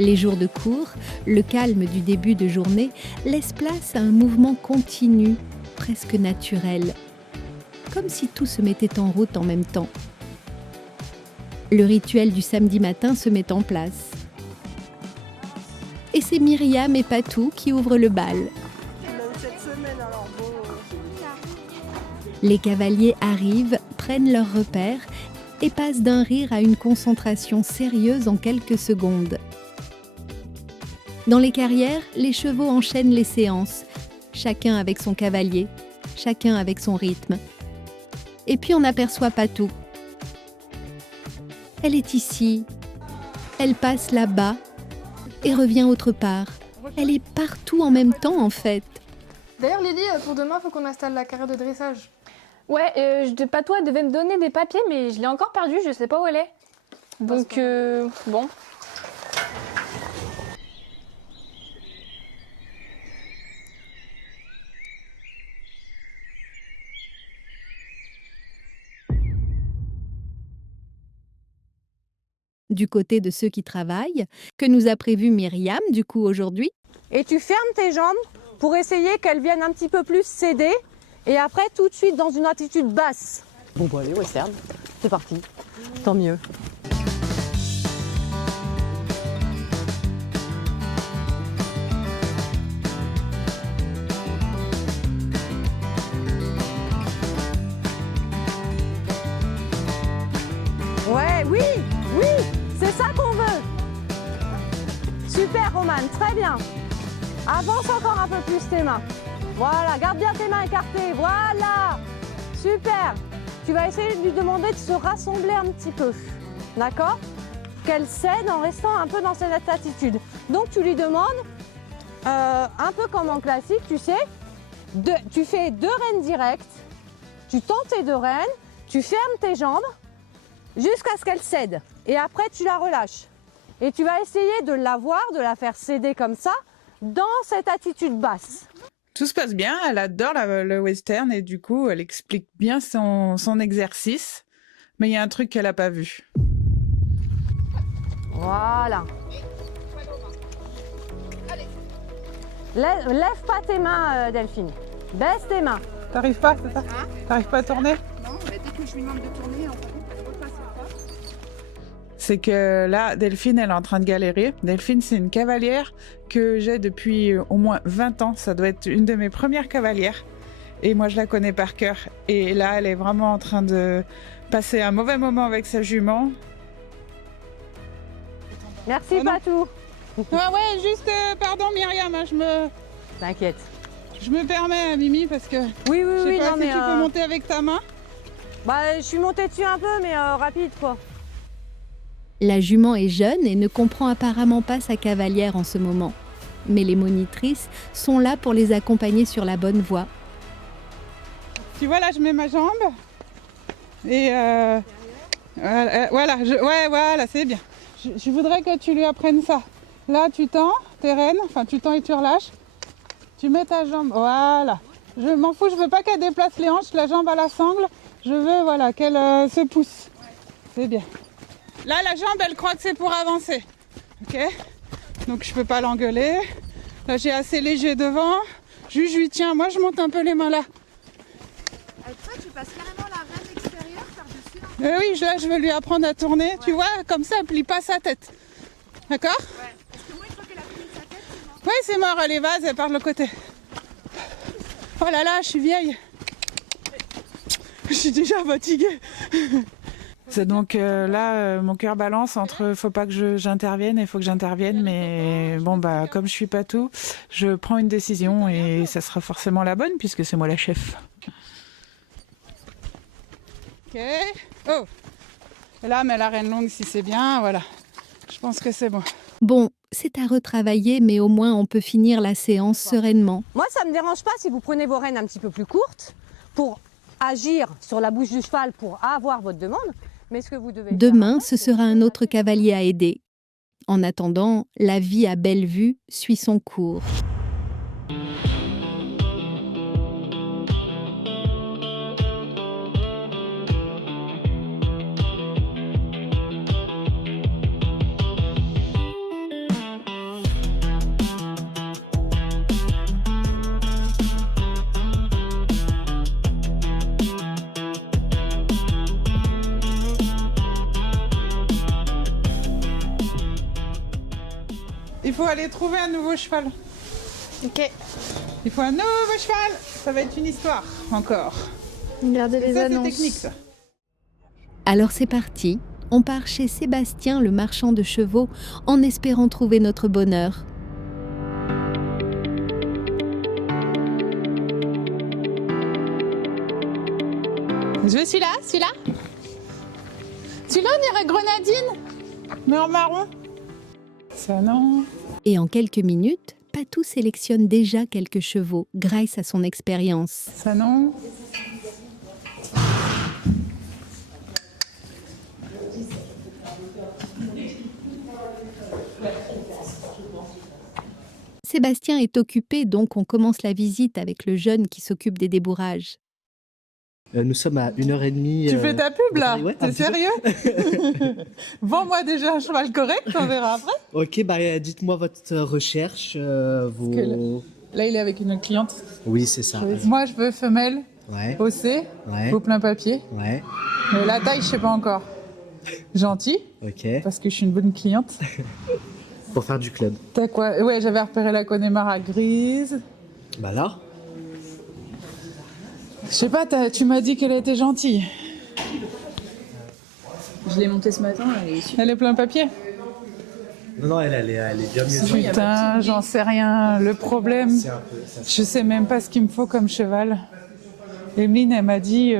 Les jours de cours, le calme du début de journée laisse place à un mouvement continu, presque naturel, comme si tout se mettait en route en même temps. Le rituel du samedi matin se met en place. Et c'est Myriam et Patou qui ouvrent le bal. Les cavaliers arrivent, prennent leurs repères et passent d'un rire à une concentration sérieuse en quelques secondes. Dans les carrières, les chevaux enchaînent les séances, chacun avec son cavalier, chacun avec son rythme. Et puis on aperçoit Patou. Elle est ici, elle passe là-bas et revient autre part. Elle est partout en même temps en fait. D'ailleurs Lily, pour demain, il faut qu'on installe la carrière de dressage. Ouais, Patou, elle devait me donner des papiers, mais je l'ai encore perdue, je sais pas où elle est. Donc, bon. Du côté de ceux qui travaillent, que nous a prévu Myriam du coup aujourd'hui. Et tu fermes tes jambes pour essayer qu'elles viennent un petit peu plus céder. Et après, tout de suite dans une attitude basse. Bon, bah allez, western, c'est parti. Tant mieux. Ouais, oui, c'est ça qu'on veut. Super, Romane, très bien. Avance encore un peu plus tes mains. Voilà, garde bien tes mains écartées, voilà. Super. Tu vas essayer de lui demander de se rassembler un petit peu, d'accord? Qu'elle cède en restant un peu dans cette attitude. Donc tu lui demandes, un peu comme en classique, tu sais, tu fais 2 rênes directes, tu tends tes 2 rênes, tu fermes tes jambes jusqu'à ce qu'elle cède. Et après tu la relâches. Et tu vas essayer de de la faire céder comme ça, dans cette attitude basse. Tout se passe bien, elle adore le western et du coup, elle explique bien son exercice. Mais il y a un truc qu'elle n'a pas vu. Voilà. Lève pas tes mains, Delphine. Baisse tes mains. T'arrives pas, c'est ça? T'arrives pas à tourner? Non, mais dès que je lui demande de tourner, en fait, elle repasse pas. C'est que là, Delphine, elle est en train de galérer. Delphine, c'est une cavalière que j'ai depuis au moins 20 ans. Ça doit être une de mes premières cavalières. Et moi, je la connais par cœur. Et là, elle est vraiment en train de passer un mauvais moment avec sa jument. Merci, Oh non. Patou. Ouais, juste, pardon Myriam, hein, T'inquiète. je me permets, Mimi, parce que Oui, je sais pas non, si mais tu peux monter avec ta main. bah, je suis montée dessus un peu, mais rapide, quoi. La jument est jeune et ne comprend apparemment pas sa cavalière en ce moment. Mais les monitrices sont là pour les accompagner sur la bonne voie. Tu vois, là, je mets ma jambe. Et voilà, voilà, c'est bien. Je voudrais que tu lui apprennes ça. Là, tu tends tes rênes, enfin, tu tends et tu relâches. Tu mets ta jambe, voilà. Je m'en fous, je veux pas qu'elle déplace les hanches, la jambe à la sangle. Je veux, voilà, qu'elle se pousse. C'est bien. Là, la jambe, elle croit que c'est pour avancer. Ok? Donc, je peux pas l'engueuler. Là, j'ai assez léger devant. Je lui tiens, moi, je monte un peu les mains là. Toi, tu passes carrément la reine extérieure par-dessus. Oui, là, je veux lui apprendre à tourner. Tu vois, comme ça, elle plie pas sa tête. D'accord? Ouais. Parce que moi, une fois qu'elle a plié sa tête, c'est mort. Oui, c'est mort. Allez, vas-y, elle part de l'autre côté. Oh là là, je suis vieille. Je suis déjà fatiguée. C'est donc là, mon cœur balance entre faut pas que j'intervienne et faut que j'intervienne. Mais bon, bah, comme je suis pas tout, je prends une décision et ça sera forcément la bonne puisque c'est moi la chef. Ok. Oh. Et là, mais la reine longue, si c'est bien, voilà. Je pense que c'est bon. Bon, c'est à retravailler, mais au moins on peut finir la séance sereinement. Moi, ça me dérange pas si vous prenez vos rênes un petit peu plus courtes pour agir sur la bouche du cheval pour avoir votre demande. Mais ce que vous devez Demain, ce sera un autre cavalier à aider. En attendant, la vie à Bellevue suit son cours. Il faut aller trouver un nouveau cheval. Ok. Il faut un nouveau cheval. Ça va être une histoire, encore. Regardez les Ça, c'est annonces. technique, ça. Alors c'est parti, on part chez Sébastien, le marchand de chevaux, en espérant trouver notre bonheur. Je veux celui-là, celui-là. Celui-là, on dirait grenadine, mais en marron. Ça, non. Et en quelques minutes, Patou sélectionne déjà quelques chevaux grâce à son expérience. Ça, non. Sébastien est occupé, donc on commence la visite avec le jeune qui s'occupe des débourrages. Nous sommes à 1h30. Tu fais ta pub là? Ouais, T'es sérieux? Vends-moi déjà un cheval correct, on verra après. Ok, bah dites-moi votre recherche. Vos... Là, il est avec une autre cliente. Oui, c'est ça. Moi, je veux femelle, Ouais, haussée, ouais, au plein papier. ouais. Mais la taille, je sais pas encore. Gentil, Ok. parce que je suis une bonne cliente. Pour faire du club. T'as quoi? Ouais, j'avais repéré la Connemara grise. Bah là. Je sais pas, tu m'as dit qu'elle était gentille. Je l'ai montée ce matin, elle est super. Elle est plein papier? Non, elle est bien mieux. Putain, j'en sais rien. Le problème, C'est un peu ça. je sais même pas ce qu'il me faut comme cheval. Emeline, elle m'a dit,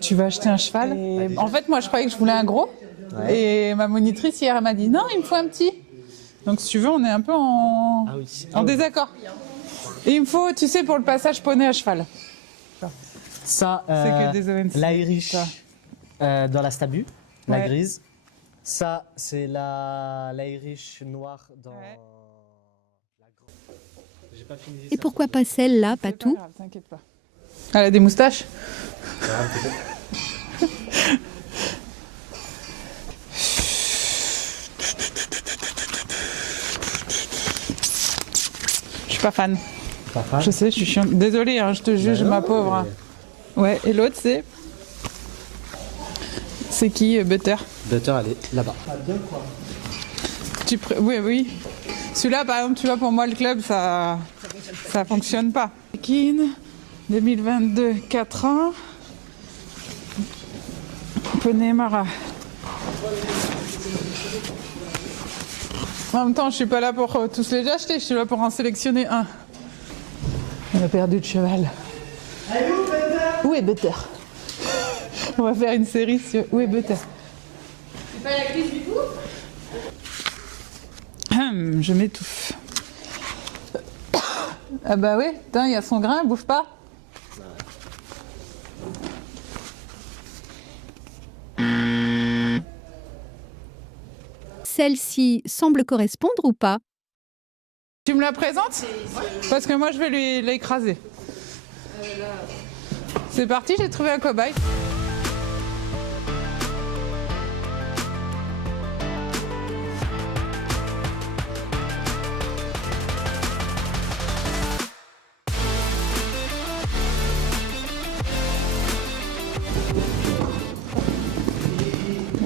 tu vas acheter un cheval. Et en fait, moi, je croyais que je voulais un gros. Ouais. Et ma monitrice, hier, elle m'a dit, non, il me faut un petit. Donc, si tu veux, on est un peu en, Ah oui. en désaccord. Et il me faut, tu sais, pour le passage poney à cheval. Ça, C'est que des ONC. l'Irish dans la stabu, la Ouais. grise. Ça, c'est l'Irish noire dans Ouais. la grande. J'ai pas fini. Et pourquoi pas celle-là, C'est pas Patou? grave, t'inquiète pas. Elle a des moustaches? Je suis pas fan. Pas fan. Je sais, je suis chiante. Désolée, hein, je te juge, ma pauvre. Ouais, et l'autre, c'est. C'est qui, Butter? Butter, elle est là-bas. Oui, oui. Celui-là, par exemple, tu vois, pour moi, le club, ça fonctionne pas. Pekin, 2022, 4 ans. Connemara. En même temps, je suis pas là pour tous les acheter, je suis là pour en sélectionner un. On a perdu de cheval. Où est Butter? On va faire une série sur où est Butter. C'est pas la crise du coup? Je m'étouffe. Ah bah oui, putain, il y a son grain, bouffe pas. Celle-ci semble correspondre ou pas? Tu me la présentes? Parce que moi je vais l'écraser. C'est parti, j'ai trouvé un cobaye.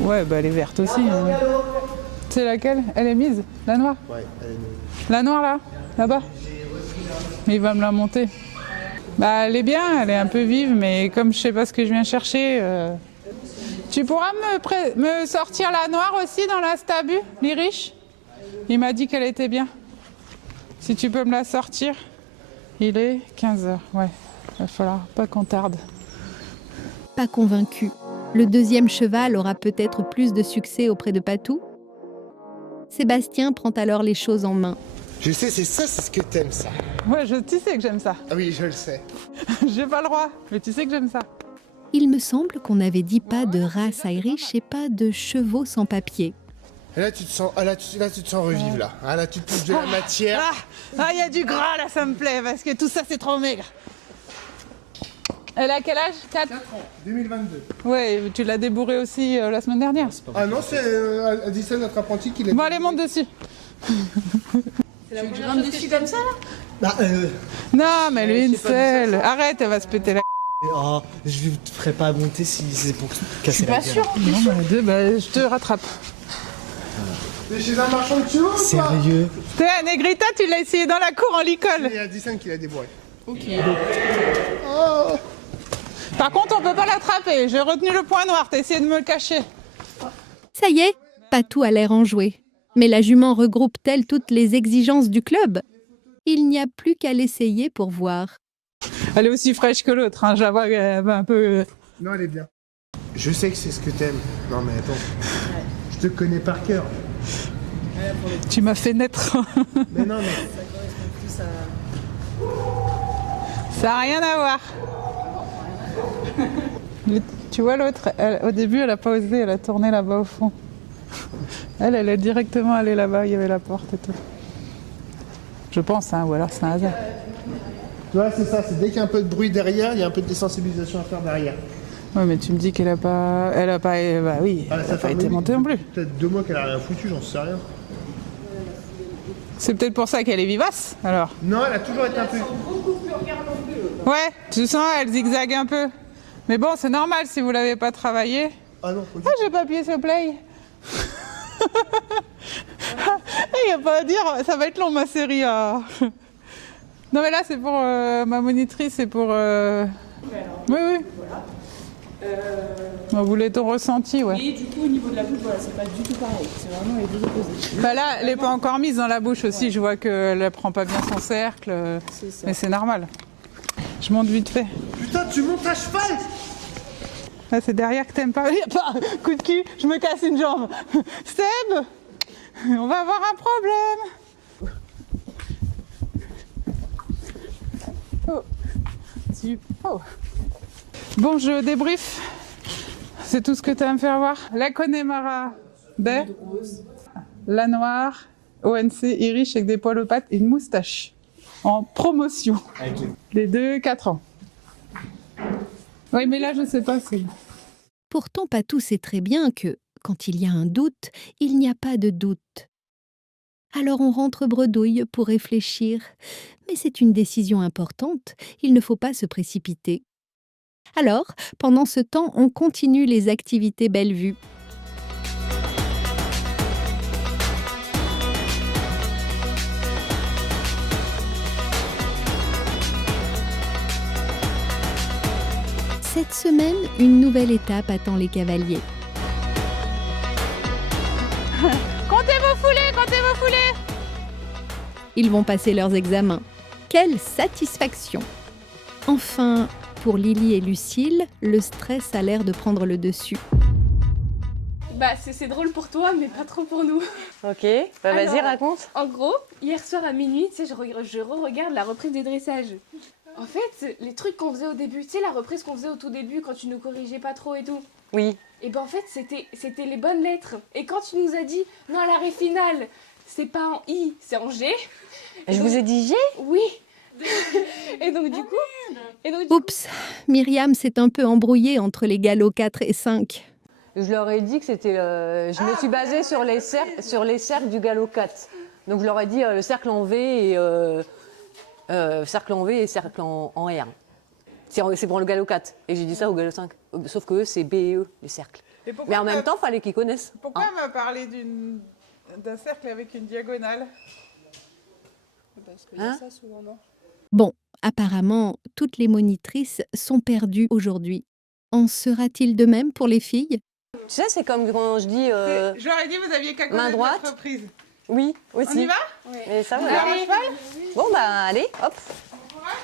Ouais, bah elle est verte aussi. Hein. C'est laquelle? Elle est mise? La noire? Ouais, elle est mieux. La noire là? Là-bas? Il va me la monter. Bah elle est bien, elle est un peu vive, mais comme je sais pas ce que je viens chercher... Tu pourras me sortir la noire aussi dans la stabu, l'Irish? Il m'a dit qu'elle était bien. Si tu peux me la sortir. Il est 15h, ouais. Il va falloir pas qu'on tarde. Pas convaincu. Le deuxième cheval aura peut-être plus de succès auprès de Patou? Sébastien prend alors les choses en main. Je sais, c'est ça, c'est ce que t'aimes, ça. Ouais, tu sais que j'aime ça. Ah oui, je le sais. J'ai pas le droit, mais tu sais que j'aime ça. Il me semble qu'on n'avait dit pas de race Irish et pas de chevaux sans papier. Et là, tu te sens, là, tu te sens revivre, là. Ah, là, tu touches de la matière. Il y a du gras là, ça me plaît, parce que tout ça c'est trop maigre. Elle a quel âge? 4 ans, 2022. Ouais, tu l'as débourré aussi la semaine dernière. Ah non, c'est Addison, notre apprenti, qui l'a... Bon, allez, monte dessus. Tu rentres dessus comme ça là? Bah, Non, mais lui, une seule. Arrête, elle va se péter la... Oh, je ne te ferai pas monter si c'est pour casser la gueule. Non, bah, deux, bah, je te rattrape. T'es chez un marchand de chevaux ou pas? Sérieux? T'es Negrita, tu l'as essayé dans la cour en licol. Il y a 10 qu'il a débourré. Ok. Par contre, on peut pas l'attraper. J'ai retenu le point noir. T'as essayé de me le cacher. Ça y est, Patou a l'air enjoué. Mais la jument regroupe-t-elle toutes les exigences du club? Il n'y a plus qu'à l'essayer pour voir. Elle est aussi fraîche que l'autre. Hein. Je la vois un peu... Non, elle est bien. Je sais que c'est ce que t'aimes. Non, mais attends. Je te connais par cœur. Tu m'as fait naître. Mais non, mais. Ça n'a rien à voir. Tu vois l'autre, au début, elle n'a pas osé. Elle a tourné là-bas au fond. Elle est directement allée là-bas. Il y avait la porte et tout. Je pense, hein, ou alors c'est un hasard. Tu vois, c'est ça. C'est dès qu'il y a un peu de bruit derrière, il y a un peu de désensibilisation à faire derrière. Ouais, mais tu me dis qu'elle a pas... Elle a pas... Bah oui, elle n'a pas été montée non plus. Peut-être 2 mois qu'elle a rien foutu, j'en sais rien. C'est peut-être pour ça qu'elle est vivace, alors. Non, elle a toujours été un peu... Ouais, tu sens, elle zigzague un peu. Mais bon, c'est normal si vous l'avez pas travaillé. Ah non, Ah, j'ai pas appuyé sur play. Il n'y a pas à dire, ça va être long ma série. Non mais là c'est pour ma monitrice, c'est pour... Oui, oui. Vous voulez ton ressenti, ouais. Et du coup, au niveau de la bouche, voilà, c'est pas du tout pareil. C'est vraiment les deux opposés. Bah là, elle n'est pas encore mise dans la bouche aussi. Je vois qu'elle ne prend pas bien son cercle. Mais c'est normal. Je monte vite fait. Putain, tu montes à cheval! Là, c'est derrière que t'aimes pas. Il y a pas coup de cul, je me casse une jambe. Seb, on va avoir un problème. Oh. Oh. Bon, je débrief. C'est tout ce que tu as à me faire voir. La Connemara baie, la noire, ONC Irish avec des poils aux pattes et une moustache. En promotion. Les deux, 4 ans. Oui, mais là, je sais pas si... Pourtant, Patou sait très bien que, quand il y a un doute, il n'y a pas de doute. Alors on rentre bredouille pour réfléchir. Mais c'est une décision importante, il ne faut pas se précipiter. Alors, pendant ce temps, on continue les activités Bellevue. Cette semaine, une nouvelle étape attend les cavaliers. Comptez vos foulées, comptez vos foulées. Ils vont passer leurs examens. Quelle satisfaction! Enfin, pour Lily et Lucille, le stress a l'air de prendre le dessus. Bah c'est drôle pour toi, mais pas trop pour nous. Ok, bah vas-y, Alors, raconte. En gros, hier soir à minuit, tu sais, je re-regarde la reprise des dressages. En fait, les trucs qu'on faisait au début, tu sais, la reprise qu'on faisait au tout début quand tu nous corrigeais pas trop et tout. Oui. Et ben en fait, c'était les bonnes lettres. Et quand tu nous as dit, non, l'arrêt final, c'est pas en I, c'est en G. Et je vous ai dit G? Oui. Et donc du coup... Oups, Myriam s'est un peu embrouillée entre les galops 4 et 5. Je leur ai dit que c'était... je me suis basée sur les cercles du galop 4. Donc je leur ai dit le cercle en V et... cercle en V et cercle en R. C'est pour le galop 4. Et j'ai dit ça au galop 5. Sauf que eux, c'est B et E, les cercles. Mais en même temps, il fallait qu'ils connaissent. Pourquoi elle m'a parlé d'un cercle avec une diagonale? Parce qu'il y a ça souvent, non? Bon, apparemment, toutes les monitrices sont perdues aujourd'hui. En sera-t-il de même pour les filles? Tu sais, c'est comme quand je dis... Je leur ai dit, vous aviez qu'à main connaître droite. votre reprise. Oui, aussi. On y va? Et ça, Vous voilà. avez un cheval? Bon, bah, allez, hop.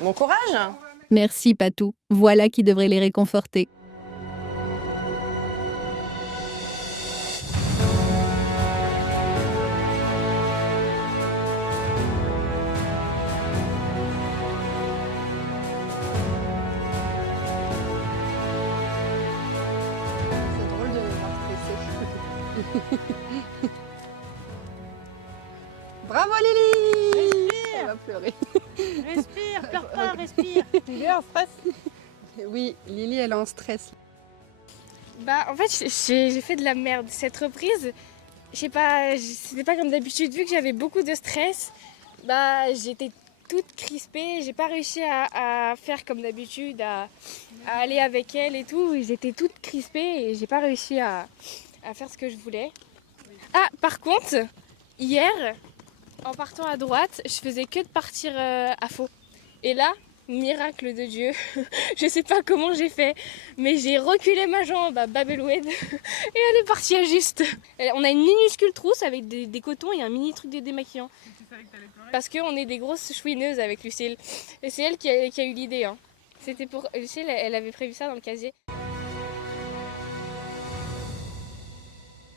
Bon courage. Merci Patou, voilà qui devrait les réconforter. C'est drôle de me voir stresser. Bravo Lily! Elle va pleurer. Respire, pleure pas, respire. Tu es en stress? Oui, Lily elle est en stress. Bah en fait j'ai fait de la merde. Cette reprise, je sais pas, c'était pas comme d'habitude. Vu que j'avais beaucoup de stress, bah j'étais toute crispée. J'ai pas réussi à faire comme d'habitude, à aller avec elle et tout. J'étais toute crispée et j'ai pas réussi à faire ce que je voulais. Ah, par contre, hier, en partant à droite, je faisais que de partir à faux. Et là, miracle de Dieu, je sais pas comment j'ai fait, mais j'ai reculé ma jambe à Babelwed et elle est partie à juste. On a une minuscule trousse avec des cotons et un mini truc de démaquillant. Parce qu'on est des grosses chouineuses avec Lucille. Et c'est elle qui a eu l'idée. Hein. C'était pour Lucille, elle avait prévu ça dans le casier.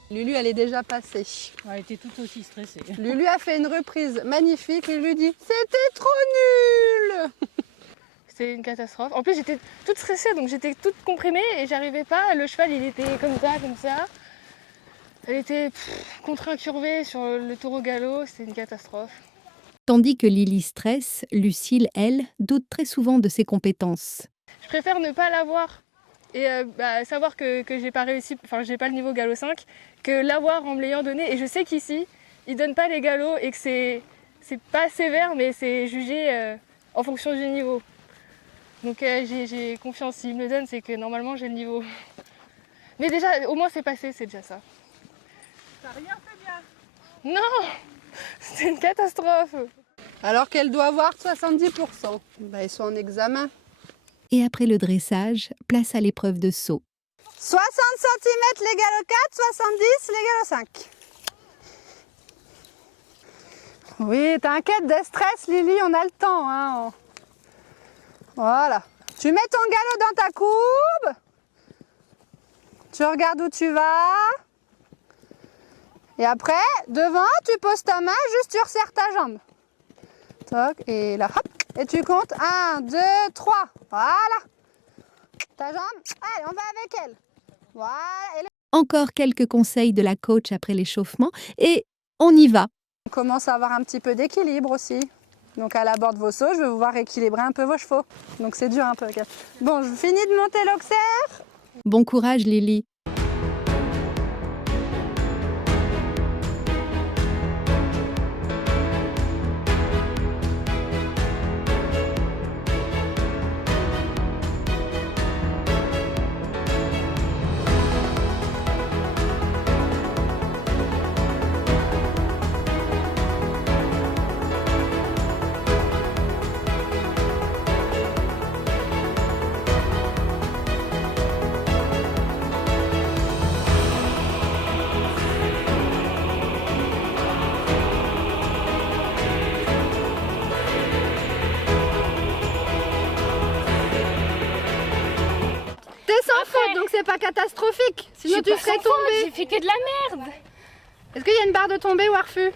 Lulu, elle est déjà passée. Elle était tout aussi stressée. Lulu a fait une reprise magnifique. Lulu dit « C'était trop nul !» C'était une catastrophe. En plus, j'étais toute stressée, donc j'étais toute comprimée et j'arrivais pas. Le cheval, il était comme ça. Elle était contre-incurvée sur le taureau galop. C'était une catastrophe. Tandis que Lily stresse, Lucille, elle, doute très souvent de ses compétences. Je préfère ne pas l'avoir et savoir que j'ai pas réussi, enfin j'ai pas le niveau galop 5, que l'avoir en me l'ayant donné. Et je sais qu'ici, ils donnent pas les galops et que c'est pas sévère, mais c'est jugé en fonction du niveau. Donc j'ai confiance, s'ils me le donnent, c'est que normalement j'ai le niveau. Mais déjà, au moins c'est passé, c'est déjà ça. T'as rien fait bien. Non, c'était une catastrophe. Alors qu'elle doit avoir 70%. Ils sont en examen. Et après le dressage, place à l'épreuve de saut. 60 cm les galops 4, 70 les galops 5. Oui, t'inquiète de stress Lily, on a le temps. Hein. Voilà. Tu mets ton galop dans ta courbe. Tu regardes où tu vas. Et après, devant, tu poses ta main, juste tu resserres ta jambe. Toc, et là, hop. Et tu comptes 1, 2, 3. Voilà. Ta jambe, allez, on va avec elle. Voilà. Et Encore quelques conseils de la coach après l'échauffement et on y va. on commence à avoir un petit peu d'équilibre aussi. Donc à la bord de vos sauts, je vais vous voir équilibrer un peu vos chevaux. Donc c'est dur un peu. Bon, je finis de monter l'auxerre. Bon courage Lily. Donc c'est pas catastrophique. Sinon tu serais tombé. J'ai fait que de la merde. Est-ce qu'il y a une barre de tombée ou refus?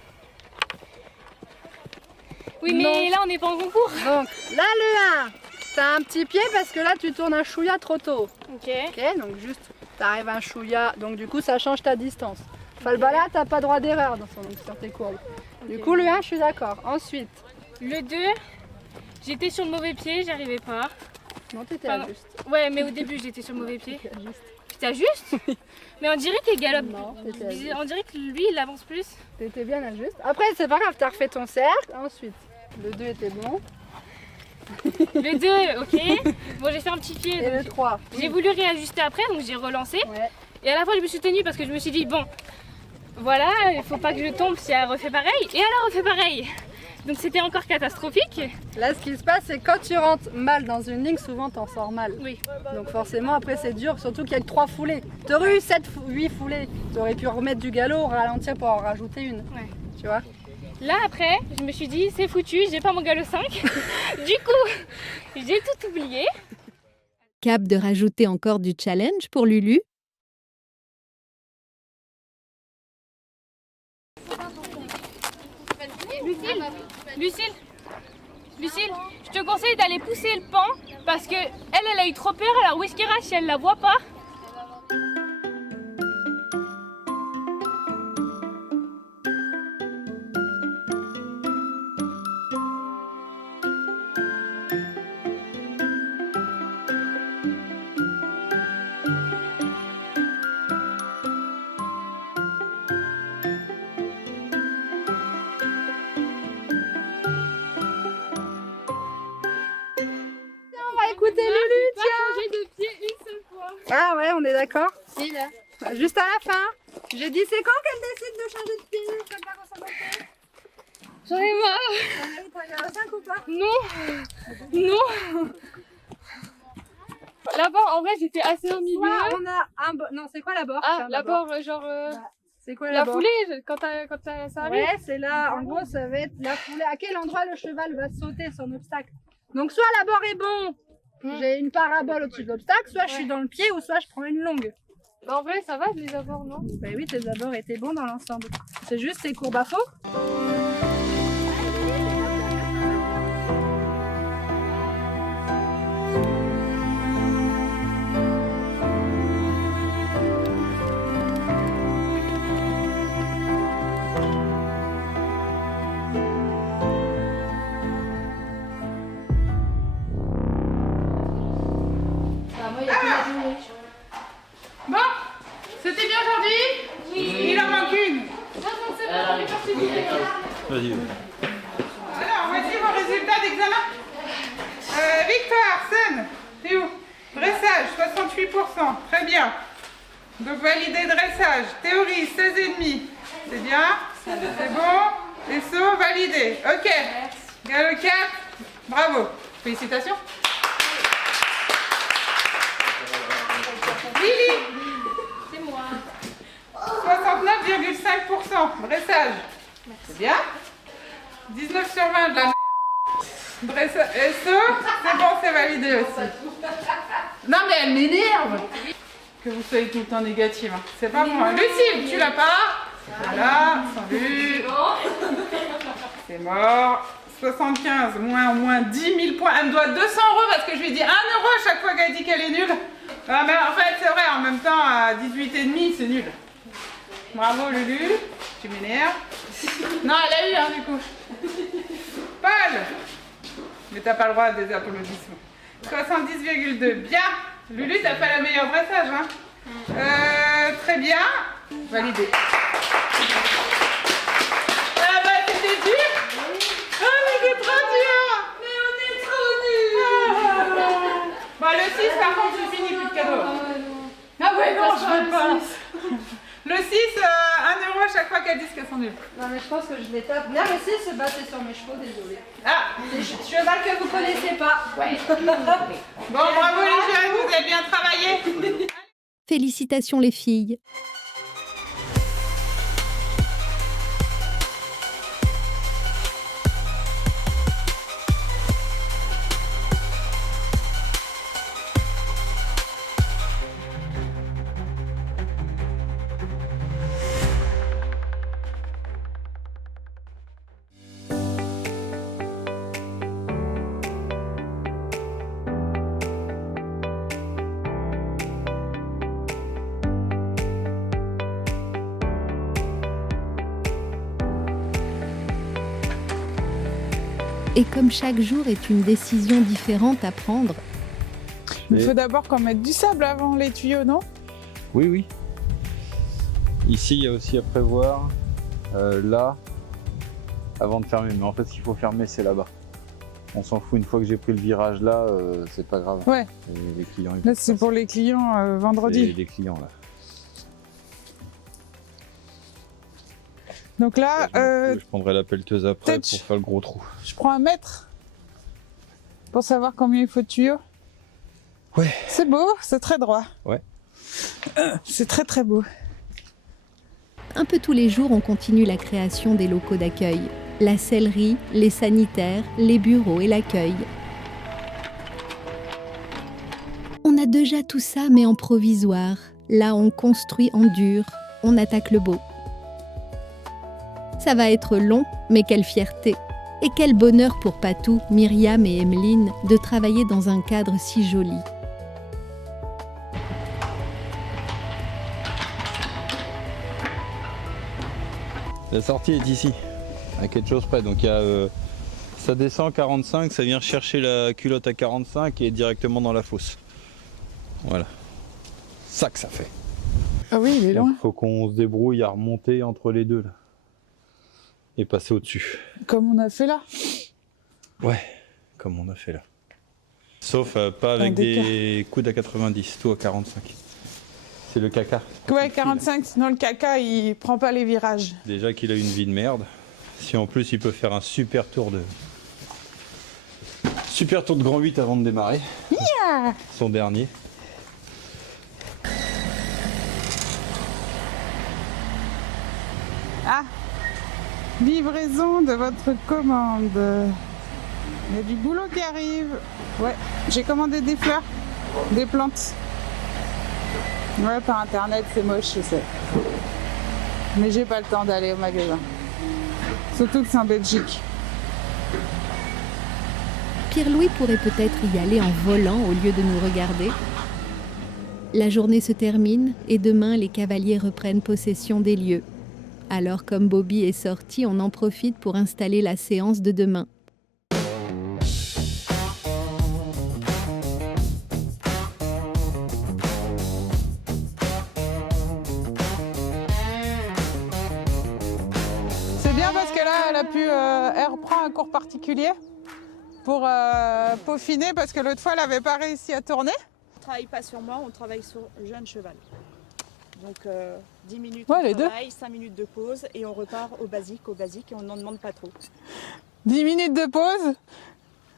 Oui, mais non. là on n'est pas en concours. Donc là le 1, t'as un petit pied parce que là tu tournes un chouïa trop tôt. Ok. Ok, donc juste t'arrives un chouïa, donc du coup ça change ta distance. Falbala, t'as pas droit d'erreur sur tes courbes. Du coup le 1, je suis d'accord. Ensuite. Le 2, j'étais sur le mauvais pied, j'arrivais pas. Non, t'étais à juste. Ouais, mais au début j'étais sur le mauvais pied. T'étais à juste. J'étais à juste. Mais on dirait qu'il galope. Non, t'étais à juste. On dirait que lui il avance plus. T'étais bien à juste. Après c'est pas grave, t'as refait ton cercle. Ensuite, le 2 était bon. Le 2, ok. Bon, j'ai fait un petit pied. Et le 3. J'ai voulu réajuster après, donc j'ai relancé. Ouais. Et à la fois je me suis tenue parce que je me suis dit, bon, voilà, il faut pas que je tombe si elle refait pareil. Et elle a refait pareil. Donc c'était encore catastrophique. Là, ce qui se passe, c'est que quand tu rentres mal dans une ligne, souvent t'en sors mal. Oui. Donc forcément, après c'est dur, surtout qu'il y a que 3 foulées. T'aurais eu 8 foulées. T'aurais pu remettre du galop, ralentir pour en rajouter une. Ouais. Tu vois? Là après, je me suis dit, c'est foutu, j'ai pas mon galop 5. Du coup, j'ai tout oublié. Cap de rajouter encore du challenge pour Lulu. Lucille, je te conseille d'aller pousser le pan parce que elle a eu trop peur, alors Whiskera si elle la voit pas. Écoutez Lulu, Pas tiens. changer de pied une seule fois. Ah ouais, on est d'accord. Si là. Juste à la fin. J'ai dit c'est quand qu'elle décide de changer de pied, comme ça qu'on s'en va. J'en ai marre. Allez, t'as 5 ou pas? Non. Non. Là-bas, en vrai, j'étais assez au milieu. Là, on a un bord. Non, c'est quoi la bord? Ah, l'abord, genre. C'est quoi La la bord? foulée, quand ça arrive. Ouais, c'est là. En gros, ça va être la foulée. À quel endroit le cheval va sauter son obstacle? Donc, soit l'abord est bon, j'ai une parabole au-dessus de l'obstacle, soit je suis dans le pied, ou soit je prends une longue. Bah, en vrai, ça va, les abords, non? Bah oui, tes abords étaient bons dans l'ensemble. C'est juste ces courbes à faux. Bon, c'était bien aujourd'hui? Oui. Il en manque une. Vas-y. Alors, voici vos résultats d'examen. Victoire, Seine, t'es où? Dressage, 68%. Très bien. Donc, validé dressage. Théorie, 16,5. C'est bien. C'est bon. Et saut, validé. Ok. Galop 4. Bravo. Félicitations. Lily. C'est moi. 69,5%. Dressage. C'est bien. 19 sur 20 de la dressage. Et saut, c'est bon, c'est validé aussi. Non mais elle m'énerve. Que vous soyez tout le temps négative. Hein. C'est pas bon. Lucille, tu l'as pas? Voilà, salut. C'est mort. 75 moins 10 000 points. Elle me doit 200 € parce que je lui ai dit 1 € à chaque fois qu'elle dit qu'elle est nulle. Ah, mais en fait, c'est vrai, en même temps, à 18,5, c'est nul. Bravo, Lulu. Tu m'énerves. Non, elle a eu, hein, du coup. Paul. Mais t'as pas le droit à des applaudissements. 70,2. Bien. Lulu, t'as fait le meilleur dressage, hein. Très bien. Validé. Ah bah, c'était dur. Ah, mais c'est trop dur. Mais on est trop nuls. Bon, le 6, par contre, c'est fini, plus de cadeaux. Ah ouais, non, je veux pas. Le 6, 1 € à chaque fois qu'elles disent qu'elles sont nulles. Non, mais je pense que je les tape. Bien, mais c'est se battre sur mes chevaux, désolé. Ah, Cheval que vous connaissez pas. Ouais. Bon, bravo les jeunes, vous avez bien travaillé. Félicitations les filles. Et comme chaque jour est une décision différente à prendre, il faut d'abord qu'on mette du sable avant les tuyaux, non? Oui, oui. Ici, il y a aussi à prévoir, là, avant de fermer. Mais en fait, ce qu'il faut fermer, c'est là-bas. On s'en fout, une fois que j'ai pris le virage là, c'est pas grave. Ouais. Les clients, là, c'est pour les clients vendredi. Les clients, là. Donc là, je prendrai la pelleteuse après pour faire le gros trou. Je prends 1 mètre pour savoir combien il faut de tuyaux. Ouais. C'est beau, c'est très droit. Ouais. C'est très très beau. un peu tous les jours on continue la création des locaux d'accueil. La sellerie, les sanitaires, les bureaux et l'accueil. On a déjà tout ça mais en provisoire. Là on construit en dur, on attaque le beau. Ça va être long, mais quelle fierté! Et quel bonheur pour Patou, Myriam et Emeline de travailler dans un cadre si joli. La sortie est ici, à quelque chose près. Donc il y a, ça descend 45, ça vient chercher la culotte à 45 et directement dans la fosse. Voilà. Ça que ça fait. Ah oui, il est loin. Il faut qu'on se débrouille à remonter entre les deux là. Et passer au-dessus. Comme on a fait là. Ouais, comme on a fait là. Sauf pas avec des coudes à 90, tout à 45. c'est le caca. Ouais, 45, sinon le caca, il prend pas les virages. Déjà qu'il a une vie de merde. Si en plus il peut faire un super tour de grand 8 avant de démarrer. Yeah. Son dernier. Ah, livraison de votre commande. Il y a du boulot qui arrive. Ouais, j'ai commandé des fleurs, des plantes. Ouais, par internet, c'est moche, je sais. Mais j'ai pas le temps d'aller au magasin. Surtout que c'est en Belgique. Pierre-Louis pourrait peut-être y aller en volant au lieu de nous regarder. La journée se termine et demain, les cavaliers reprennent possession des lieux. Alors, comme Bobby est sorti, on en profite pour installer la séance de demain. C'est bien parce que là, elle reprend un cours particulier pour peaufiner parce que l'autre fois, elle n'avait pas réussi à tourner. On ne travaille pas sur moi, on travaille sur jeune cheval. Donc 10 minutes Ouais, de travail, 5 minutes de pause et on repart au basique et on n'en demande pas trop. 10 minutes de pause,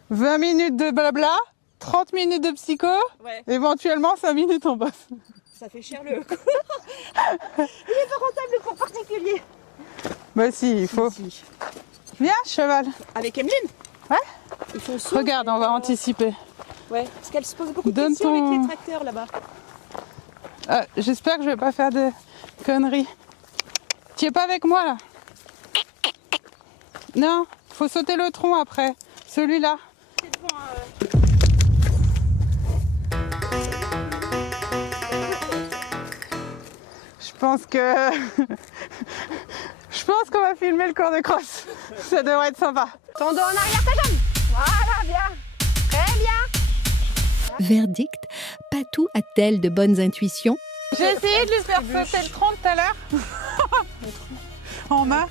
20 minutes de blabla, 30 minutes de psycho, Ouais. éventuellement 5 minutes en bosse. Ça fait cher le cours. Il est pas rentable le cours particulier. Bah si, il faut. Si. Viens, cheval. Avec Emeline. Ouais. Ils font saut, Regarde, on va anticiper. Ouais, parce qu'elle se pose beaucoup de Donne questions ton- avec les tracteurs là-bas. J'espère que je vais pas faire de conneries. Tu es pas avec moi là? Non, faut sauter le tronc après. Celui-là. Je pense que... Je pense qu'on va filmer le cours de cross. Ça devrait être sympa. Ton dos en arrière, ta jambe. Voilà, bien. Très bien. Verdict, Patou a-t-elle de bonnes intuitions? J'ai essayé de lui faire sauter le tronc tout à l'heure. En main.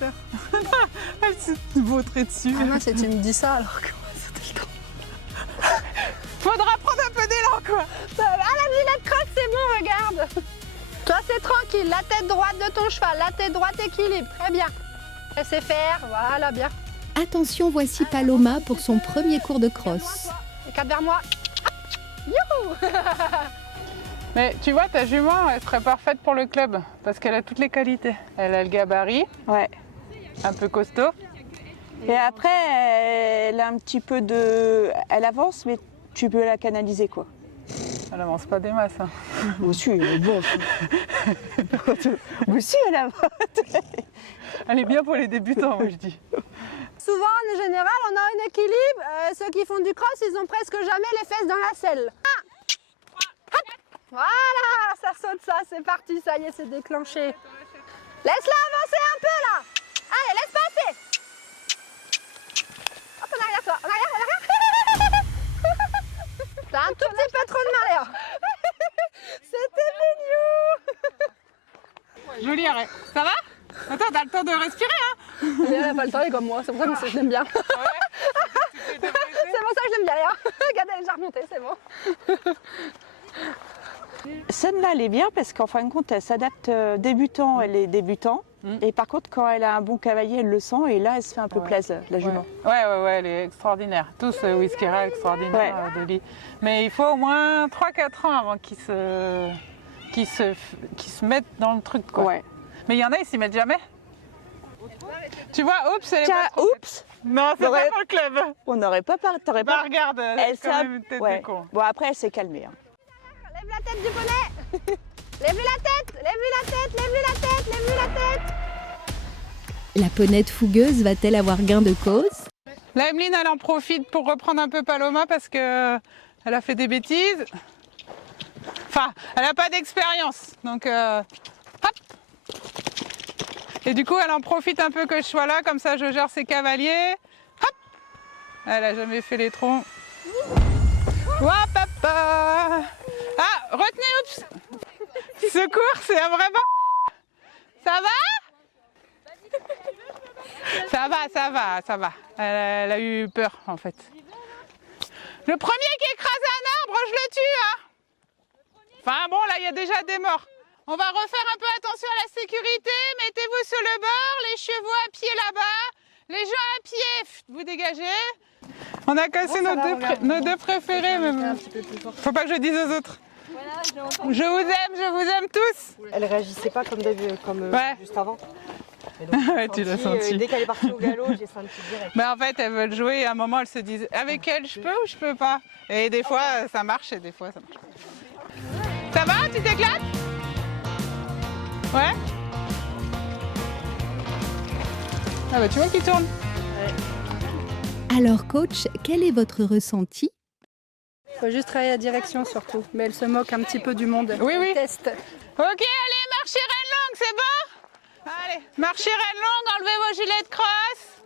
Elle s'est vautrée dessus. Ah non, si tu me dis ça alors que... Faudra prendre un peu d'élan quoi. Ah, la gilet de crosse, c'est bon, regarde. Toi, c'est tranquille. La tête droite de ton cheval. La tête droite équilibre. Très bien. Laissez faire. Voilà, bien. Attention, voici Paloma pour son premier cours de cross. Et 4 vers moi. Youhou. Mais tu vois, ta jument, elle serait parfaite pour le club parce qu'elle a toutes les qualités. Elle a le gabarit, Ouais. un peu costaud. Et après, elle a un petit peu de... Elle avance, mais tu peux la canaliser, quoi. Elle avance pas des masses. Hein. Aussi, mais bon. Aussi, elle avance. Elle est bien pour les débutants, moi je dis. Souvent, en général, on a un équilibre. Ceux qui font du cross, ils ont presque jamais les fesses dans la selle. Ah. Hop. Voilà, ça saute ça, c'est parti, ça y est, c'est déclenché. Laisse-la avancer un peu là. Allez, laisse passer. Hop, en arrière toi, en arrière, en arrière. T'as un tout petit peu trop de marée. C'était mignon. Joli arrêt. Ça va? Attends, t'as le temps de respirer, hein? Elle n'a pas le temps, elle est comme moi, c'est pour ça que je l'aime bien. C'est pour ça que je l'aime bien, hein. Regardez, elle est déjà remontée, c'est bon. Celle-là, elle est bien parce qu'en fin de compte, elle s'adapte débutant, elle est débutant. Et par contre, quand elle a un bon cavalier, elle le sent et là, elle se fait un peu plaisir, la jument. Ouais, elle est extraordinaire. Tous Whiskera extraordinaire, Dolly. Mais il faut au moins 3-4 ans avant qu'ils se mettent dans le truc, quoi. Ouais. Mais il y en a, ils s'y mettent jamais. Tu vois, oups, elle est Tiens, pas trop... oups. Non, c'est pas pour le club. On n'aurait pas parlé. T'aurais Bah pas... regarde, elle quand même une tête de con. Bon, après, elle s'est calmée. Hein. Lève la tête du poney. Lève-lui la tête, lève-lui la tête, lève-lui la tête, lève-lui la tête. La ponette fougueuse va-t-elle avoir gain de cause? La Emeline, elle en profite pour reprendre un peu Paloma parce que elle a fait des bêtises. Enfin, elle n'a pas d'expérience. Donc, hop. Et du coup, elle en profite un peu que je sois là, comme ça je gère ses cavaliers. Hop. Elle a jamais fait les troncs. Wouah, papa. Ah, retenez, oups. Secours, c'est un vrai bon. Ça va? Ça va. Elle a eu peur, en fait. Le premier qui écrase un arbre, je le tue, hein. Enfin bon, là, il y a déjà des morts. On va refaire un peu attention à la sécurité. Mettez-vous sur le bord, les chevaux à pied là-bas, les gens à pied, vous dégagez. On a cassé nos deux préférés. Même. Faut pas que je dise aux autres. Je vous aime tous. Elle réagissait pas comme juste avant. Ouais, tu l'as senti. Dès qu'elle est partie au galop, j'ai senti direct. Mais en fait, elles veulent jouer et à un moment, elles se disent avec elle, je peux ou je peux pas. Et des fois, ça marche et des fois, ça marche pas. Ça va? Tu t'éclates? Ouais? Ah bah tu vois qu'il tourne. Ouais. Alors coach, quel est votre ressenti? Il faut juste travailler la direction surtout. Mais elle se moque un petit peu du monde. Oui, oui. Test. Ok, allez, marchez reine longue, c'est bon? Allez, marchez reine longue, enlevez vos gilets de crosse.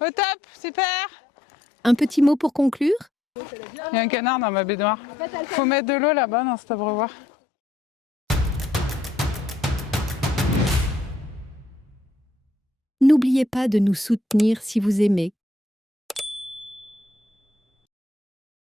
Au top, super. Un petit mot pour conclure? Il y a un canard dans ma baignoire. Faut mettre de l'eau là-bas dans cet abreuvoir. N'oubliez pas de nous soutenir si vous aimez.